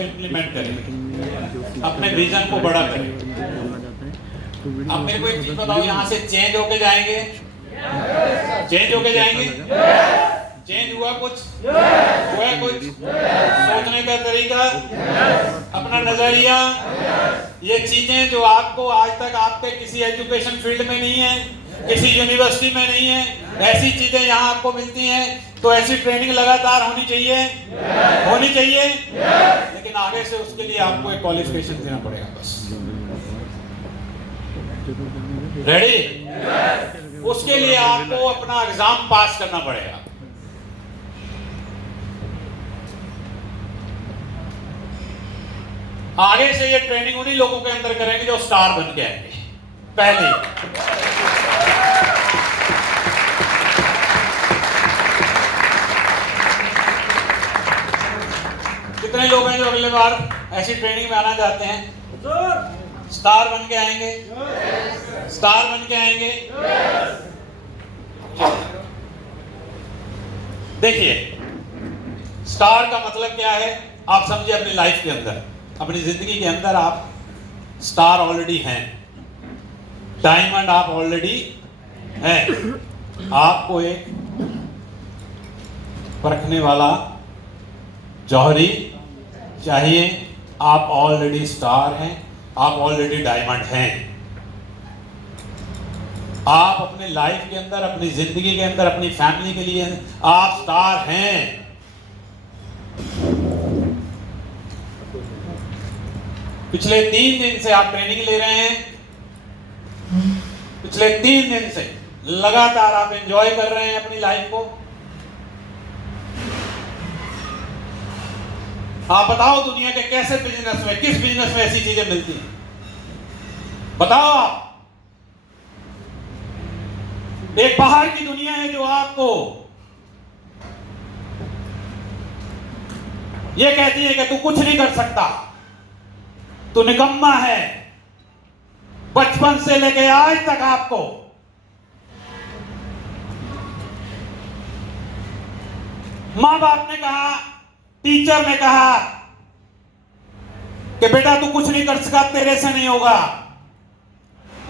को इम्प्लीमेंट करें, अपने विजन को बड़ा करें। अब मेरे को एक चीज बताओ, यहाँ से चेंज होके जाएंगे? चेंज होके जाएंगे? चेंज हुआ कुछ? हुआ कुछ? सोचने का तरीका, अपना नजरिया, ये चीजें जो आपको आज तक आपके किसी एजुकेशन फील्ड में नहीं है, किसी यूनिवर्सिटी में नहीं है, ऐसी चीजें यहाँ आपको मिलती हैं। तो ऐसी ट्रेनिंग लगातार होनी चाहिए, होनी चाहिए। लेकिन आगे से उसके लिए आपको एक क्वालिफिकेशन देना पड़ेगा। बस रेडी? उसके लिए आपको अपना एग्जाम पास करना पड़ेगा। आगे से ये ट्रेनिंग उन्हीं लोगों के अंदर करेंगे जो स्टार बन के आएंगे। पहले कितने लोग हैं जो अगले बार ऐसी ट्रेनिंग में आना चाहते हैं? स्टार बन के आएंगे, स्टार बन के आएंगे। देखिए, स्टार का मतलब क्या है आप समझिए। अपनी लाइफ के अंदर, अपनी जिंदगी के अंदर आप स्टार ऑलरेडी हैं, डायमंड आप ऑलरेडी हैं। आपको एक परखने वाला जौहरी चाहिए। आप ऑलरेडी स्टार हैं, आप ऑलरेडी डायमंड हैं। आप अपने लाइफ के अंदर, अपनी जिंदगी के अंदर, अपनी फैमिली के लिए आप स्टार हैं। पिछले 3 दिन से आप ट्रेनिंग ले रहे हैं। पिछले 3 दिन से लगातार आप एंजॉय कर रहे हैं अपनी लाइफ को। आप बताओ दुनिया के कैसे बिजनेस में, किस बिजनेस में ऐसी चीजें मिलती हैं? बताओ आप। एक बाहर की दुनिया है जो आपको ये कहती है कि तू कुछ नहीं कर सकता, तू निकम्मा है। बचपन से लेके आज तक आपको मां बाप ने कहा, टीचर ने कहा कि बेटा तू कुछ नहीं कर सकता, तेरे से नहीं होगा।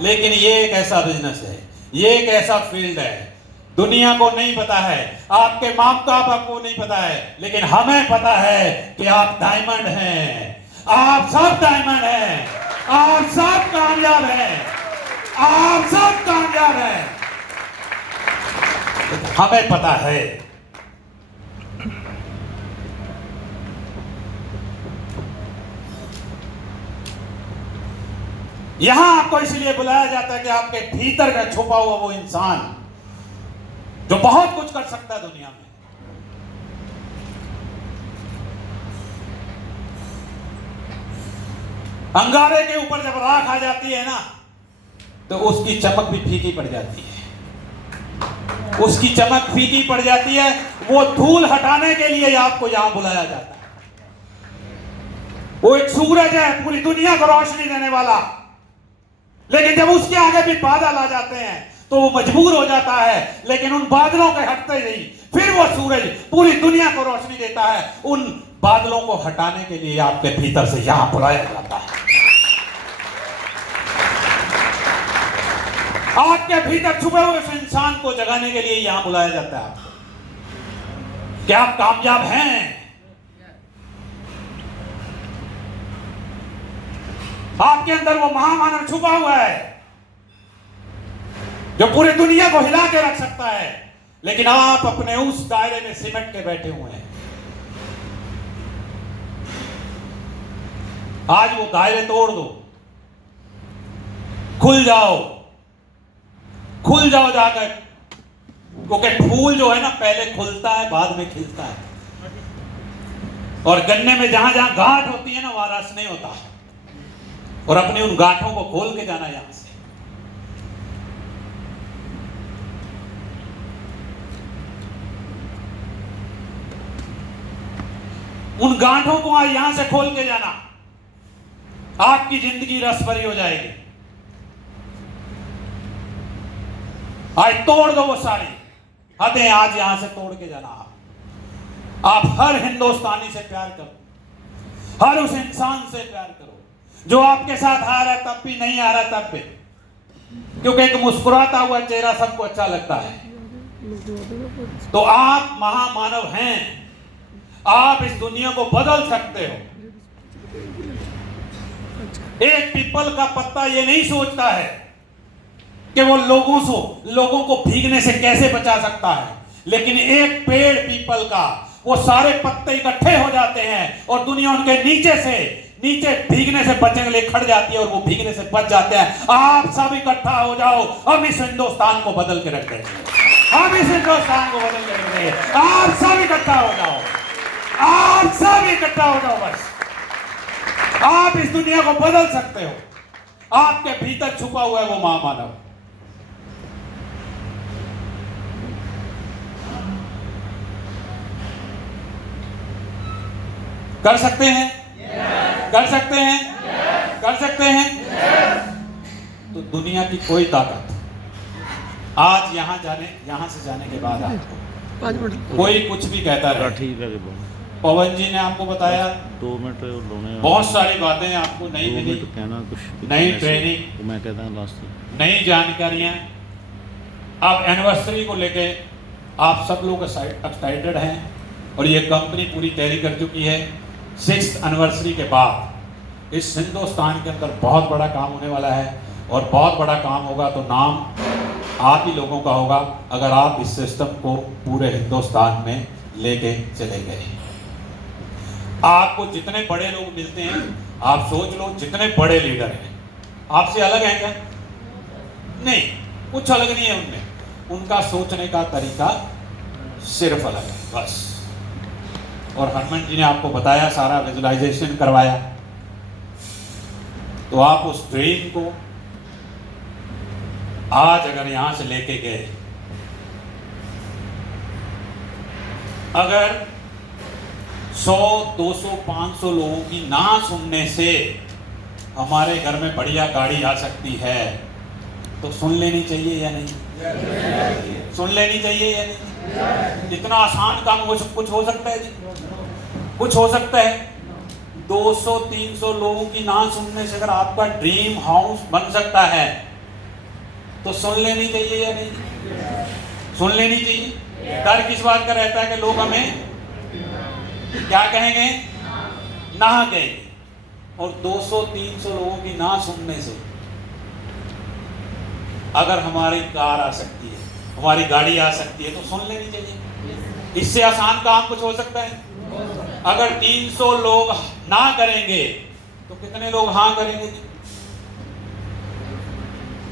लेकिन ये एक ऐसा बिजनेस है, ये एक ऐसा फील्ड है, दुनिया को नहीं पता है, आपके माँ बाप को नहीं पता है, लेकिन हमें पता है कि आप डायमंड हैं। आप सब डायमंड हैं, आप सब कामयाब हैं, आप सब कामयाब हैं। हमें पता है। यहां आपको इसलिए बुलाया जाता है कि आपके भीतर का छुपा हुआ वो इंसान जो बहुत कुछ कर सकता है दुनिया में। अंगारे के ऊपर जब राख आ जाती है ना, तो उसकी चमक भी फीकी पड़ जाती है। उसकी चमक फीकी पड़ जाती है। वो धूल हटाने के लिए आपको यहां बुलाया जाता है। वो एक सूरज है पूरी दुनिया को रोशनी देने वाला, लेकिन जब उसके आगे भी बादल आ जाते हैं तो वो मजबूर हो जाता है। लेकिन उन बादलों के हटते ही फिर वो सूरज पूरी दुनिया को रोशनी देता है। उन बादलों को हटाने के लिए आपके भीतर से यहां बुलाया जाता है। आपके भीतर छुपे हुए उस इंसान को जगाने के लिए यहां बुलाया जाता है आपको। क्या आप कामयाब हैं? आपके अंदर वो महामानव छुपा हुआ है जो पूरी दुनिया को हिला के रख सकता है, लेकिन आप अपने उस दायरे में सिमट के बैठे हुए हैं। आज वो दायरे तोड़ दो, खुल जाओ, खुल जाओ जाकर। क्योंकि फूल जो है ना पहले खुलता है बाद में खिलता है, और गन्ने में जहां जहां गांठ होती है ना वहां रस नहीं होता। और अपनी उन गांठों को खोल के जाना यहां से। उन गांठों को आज यहां से खोल के जाना, आपकी जिंदगी रस भरी हो जाएगी। आज तोड़ दो वो सारी हदें, आज यहां से तोड़ के जाना। आप हर हिंदुस्तानी से प्यार करो, हर उस इंसान से प्यार करो जो आपके साथ आ रहा है तब भी, नहीं आ रहा तब भी, क्योंकि एक मुस्कुराता हुआ चेहरा सबको अच्छा लगता है। तो आप महामानव हैं, आप इस दुनिया को बदल सकते हो। एक पीपल का पत्ता ये नहीं सोचता है कि वो लोगों को भीगने से कैसे बचा सकता है, लेकिन एक पेड़ पीपल का, वो सारे पत्ते इकट्ठे हो जाते हैं और दुनिया उनके नीचे भीगने से बचने के लिए खड़ जाती है और वो भीगने से बच जाते हैं। आप सब इकट्ठा हो जाओ, हम इस हिंदुस्तान को बदल के रख देंगे, हम इस हिंदुस्तान को बदल के रख देंगे। आप सब इकट्ठा हो जाओ, आप सब इकट्ठा हो जाओ, बस आप इस दुनिया को बदल सकते हो। आपके भीतर छुपा हुआ है वो महामानव। कर सकते हैं, कर सकते हैं, कर सकते हैं। तो दुनिया की कोई ताकत आज यहां से जाने के बाद आपको कोई कुछ भी कहता रहे। ठीक है, पवन जी ने आपको बताया 2 मिनट बहुत सारी बातें आपको नहीं मिली, नई ट्रेनिंग, मैं कहता हूं नई जानकारियां। अब एनिवर्सरी को लेके आप सब लोग एक्साइटेड हैं और ये कंपनी पूरी तैयारी कर चुकी है। 6th एनिवर्सरी के बाद इस हिंदुस्तान के अंदर बहुत बड़ा काम होने वाला है और बहुत बड़ा काम होगा तो नाम आप ही लोगों का होगा, अगर आप इस सिस्टम को पूरे हिंदुस्तान में लेके चले गए। आपको जितने बड़े लोग मिलते हैं, आप सोच लो जितने बड़े लीडर हैं आपसे अलग हैं क्या? नहीं, कुछ अलग नहीं है उनमें, उनका सोचने का तरीका सिर्फ अलग है बस। और हनुमान जी ने आपको बताया, सारा विजुअलाइजेशन करवाया, तो आप उस ड्रीम को आज अगर यहां से लेके गए, अगर 100, 200, 500 लोगों की ना सुनने से हमारे घर में बढ़िया गाड़ी आ सकती है, तो सुन लेनी चाहिए या नहीं? सुन लेनी चाहिए या नहीं? इतना आसान काम कुछ हो सकता है जी? कुछ हो सकता है? 200, 300 लोगों की ना सुनने से अगर आपका ड्रीम हाउस बन सकता है, तो सुन लेनी चाहिए या नहीं? सुन लेनी चाहिए। डर किस बात का रहता है कि लोग हमें क्या कहेंगे? ना कहेंगे। और 200, 300 लोगों की ना सुनने से अगर हमारी कार आ सकती है, हमारी गाड़ी आ सकती है, तो सुन लेनी चाहिए। इससे आसान काम कुछ हो सकता है? अगर 300 लोग ना करेंगे तो कितने लोग हाँ करेंगे जी?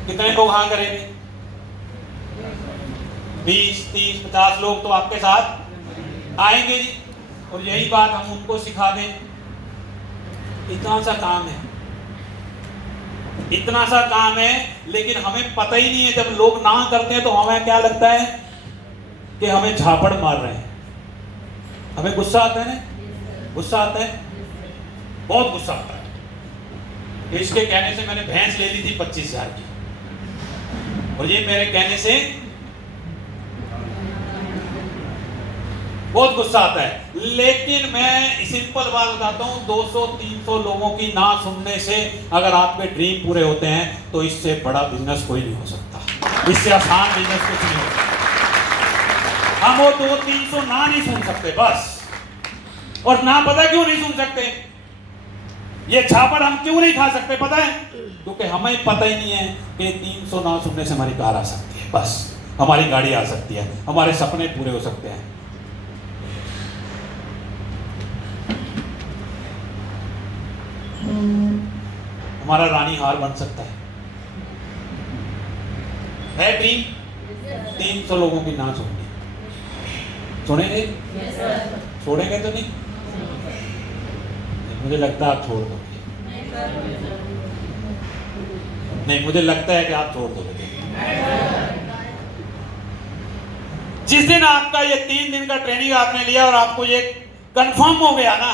कितने लोग हाँ करेंगे? 20, 30, 50 लोग तो आपके साथ आएंगे जी। और यही बात हम उनको सिखा दें। इतना सा काम है, इतना सा काम है, लेकिन हमें पता ही नहीं है। जब लोग ना करते हैं तो हमें क्या लगता है कि हमें झापड़ मार रहे हैं। हमें गुस्सा आता है ना, गुस्सा आता है, बहुत गुस्सा आता है। इसके कहने से मैंने भैंस ले ली थी 25,000 की, और ये मेरे कहने से बहुत गुस्सा आता है। लेकिन मैं सिंपल बात बताता हूं, 200, 300 लोगों की ना सुनने से अगर आपके ड्रीम पूरे होते हैं, तो इससे बड़ा बिजनेस कोई नहीं हो सकता, इससे आसान बिजनेस कुछ नहीं होता। हम वो 200-300 ना नहीं सुन सकते बस। और ना पता क्यों नहीं सुन सकते? ये झापड़ हम क्यों नहीं खा सकते पता है? क्योंकि हमें पता ही नहीं है कि 300 ना सुनने से हमारी कार आ सकती है, बस हमारी गाड़ी आ सकती है, हमारे सपने पूरे हो सकते हैं। हमारा रानी हार बन सकता है ड्रीम। 300 लोगों की ना सुनेंगे, सुनेंगे? छोड़ेंगे तो नहीं? मुझे लगता है आप छोड़ दोगे। नहीं, मुझे लगता है कि आप छोड़ दोगे। जिस दिन आपका ये 3 दिन का ट्रेनिंग आपने लिया और आपको ये कंफर्म हो गया ना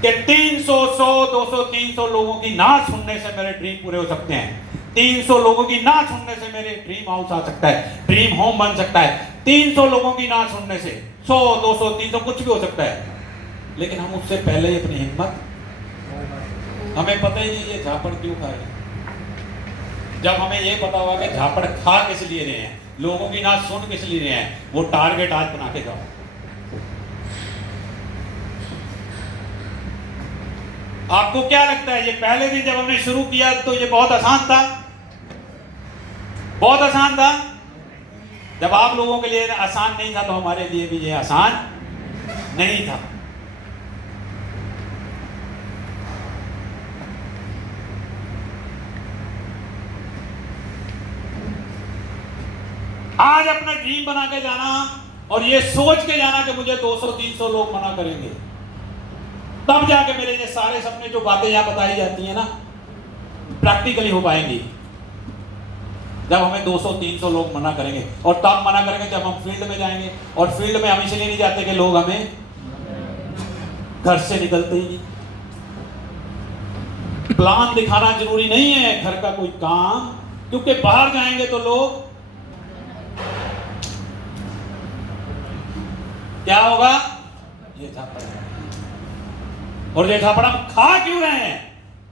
कि 300, 100, 200, 300 लोगों की ना सुनने से मेरे ड्रीम पूरे हो सकते हैं, 300 लोगों की ना सुनने से मेरे ड्रीम हाउस आ सकता है, ड्रीम होम बन सकता है, 300 लोगों की ना सुनने से 100, 200, 300 कुछ भी हो सकता है। लेकिन हम उससे पहले ही अपनी हिम्मत, हमें पता ही नहीं ये झापड़ क्यों खा रहे हैं। जब हमें ये पता होगा कि झापड़ खा किस लिए रहे हैं, लोगों की ना सुन किस लिए रहे हैं, वो टारगेट आज बना के जाओ। आपको क्या लगता है, ये पहले दिन जब हमने शुरू किया तो ये बहुत आसान था? बहुत आसान था। जब आप लोगों के लिए आसान नहीं था तो हमारे लिए भी ये आसान नहीं था। आज अपना ड्रीम बना के जाना और ये सोच के जाना कि मुझे 200-300 लोग मना करेंगे, तब जाके मेरे ये सारे सपने, जो बातें यहां बताई जाती हैं ना, प्रैक्टिकली हो पाएंगी। जब हमें 200-300 लोग मना करेंगे, और तब मना करेंगे जब हम फील्ड में जाएंगे। और फील्ड में हम इसलिए नहीं जाते कि लोग हमें घर से निकलते ही नहीं। प्लान दिखाना जरूरी नहीं है घर का कोई काम, क्योंकि बाहर जाएंगे तो लोग क्या होगा, ये झापड़। और ये झापड़ हम खा क्यों रहे हैं,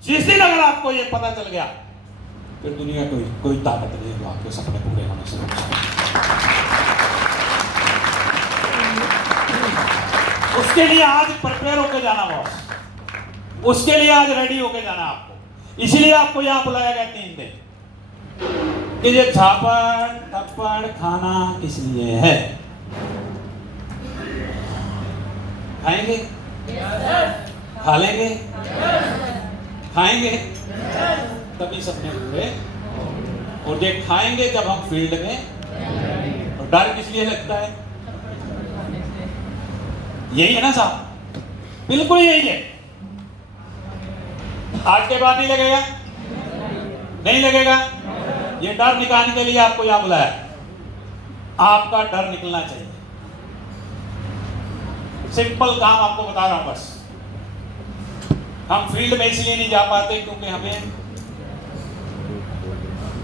जिस दिन अगर आपको ये पता चल गया, फिर दुनिया कोई ताकत नहीं है आपके सपने पूरे होने से। उसके लिए आज प्रिपेयर होकर जाना बॉस, उसके लिए आज रेडी होकर जाना आपको। इसीलिए आपको यहां बुलाया गया 3 दिन कि ये झापड़ थप्पड़ खाना किस लिए है। खाएंगे, खा लेंगे, खाएंगे, तभी सपने पूरे। और ये खाएंगे जब हम फील्ड में। और डर किस लिए लगता है, यही है ना साहब, बिल्कुल यही है। आज के बाद नहीं लगेगा, नहीं लगेगा। ये डर निकालने के लिए आपको यहां बुलाया। आपका डर निकलना चाहिए। सिंपल काम आपको बता रहा हूं बस। हम फील्ड में इसलिए नहीं जा पाते क्योंकि हमें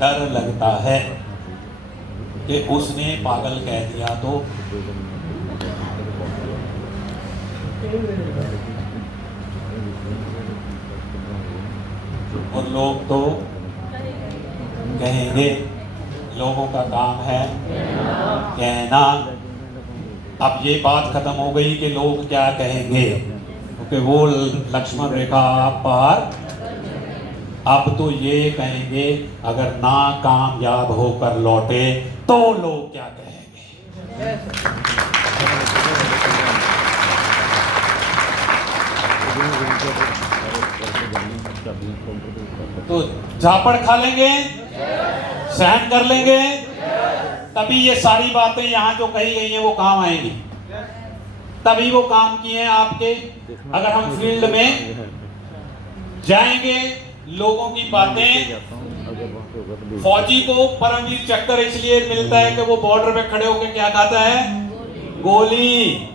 डर लगता है कि उसने पागल कह दिया तो। और लोग तो कहेंगे, लोगों का काम है कहना। अब ये बात खत्म हो गई कि लोग क्या कहेंगे, क्योंकि वो लक्ष्मण रेखा पार। अब तो ये कहेंगे, अगर ना कामयाब होकर लौटे तो लोग क्या कहेंगे। तो झापड़ खा लेंगे, सहन कर लेंगे, तभी ये सारी बातें यहाँ जो कही गई हैं वो काम आएंगी। तभी वो काम किए हैं आपके। अगर हम फील्ड में जाएंगे, लोगों की बातें, फौजी को परमवीर चक्कर इसलिए मिलता है कि वो बॉर्डर पे खड़े होकर क्या खाता है, गोली।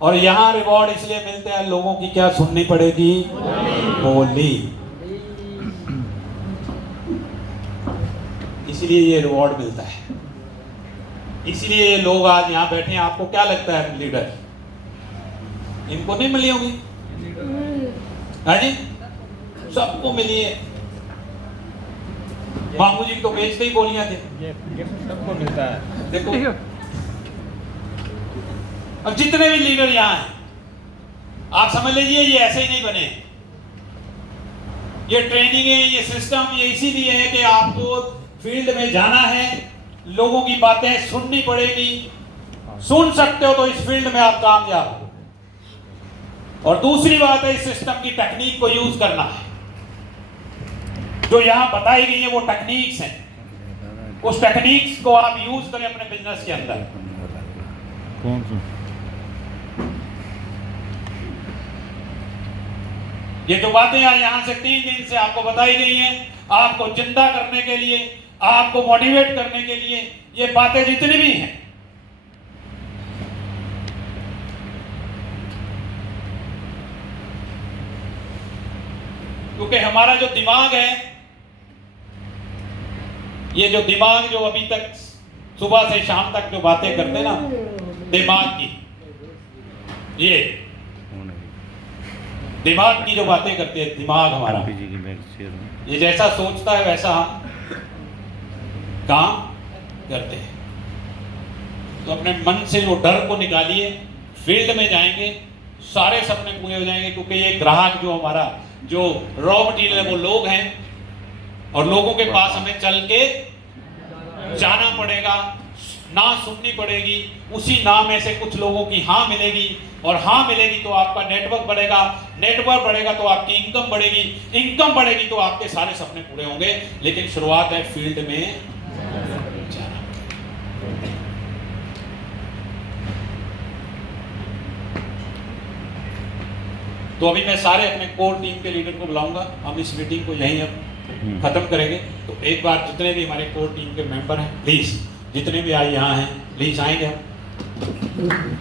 और यहाँ रिवॉर्ड इसलिए मिलते हैं, लोगों की क्या सुननी पड़ेगी, बोली। इसलिए ये रिवॉर्ड मिलता है, इसलिए ये लोग आज यहाँ बैठे हैं। आपको क्या लगता है लीडर, इनको नहीं मिली होगी? हाँ जी, सबको मिली है। बाबू जी तो बेचते ही गोलियां थे, सबको मिलता है। देखो अब जितने भी लीडर यहाँ हैं, आप समझ लीजिए ये ऐसे ही नहीं बने। ये ट्रेनिंग है, ये सिस्टम ये इसीलिए है कि आपको फील्ड में जाना है, लोगों की बातें सुननी पड़ेगी। सुन सकते हो तो इस फील्ड में आप कामयाब हो। और दूसरी बात है, इस सिस्टम की टेक्निक को यूज करना है। जो यहां बताई गई है वो टेक्निक्स हैं, उस टेक्निक्स को आप यूज करें अपने बिजनेस के अंदर। कौन सा? ये जो बातें यहां से 3 दिन से आपको बताई गई हैं, आपको जिंदा करने के लिए, आपको मोटिवेट करने के लिए, ये बातें जितनी भी हैं, क्योंकि हमारा जो दिमाग है, ये जो दिमाग जो अभी तक सुबह से शाम तक जो बातें करते ना दिमाग की, ये दिमाग की जो बातें करते हैं, दिमाग हमारा जी की बैग शेयर में ये जैसा सोचता है वैसा हम काम करते हैं। तो अपने मन से वो डर को निकालिए, फील्ड में जाएंगे, सारे सपने पूरे हो जाएंगे। क्योंकि ये ग्राहक जो हमारा जो रॉ मटेरियल है वो लोग हैं, और लोगों के पास हमें चल के जाना पड़ेगा, ना सुननी पड़ेगी। उसी ना में से कुछ लोगों की हाँ मिलेगी, और हाँ मिलेगी तो आपका नेटवर्क बढ़ेगा, नेटवर्क बढ़ेगा तो आपकी इनकम बढ़ेगी, इनकम बढ़ेगी तो आपके सारे सपने पूरे होंगे। लेकिन शुरुआत है फील्ड में जाना। तो अभी मैं सारे अपने कोर टीम के लीडर को बुलाऊंगा, हम इस मीटिंग को यहीं अब खत्म करेंगे। तो एक बार जितने भी हमारे कोर टीम के मेंबर हैं, प्लीज जितने भी आज यहाँ हैं, प्लीज आएंगे हम।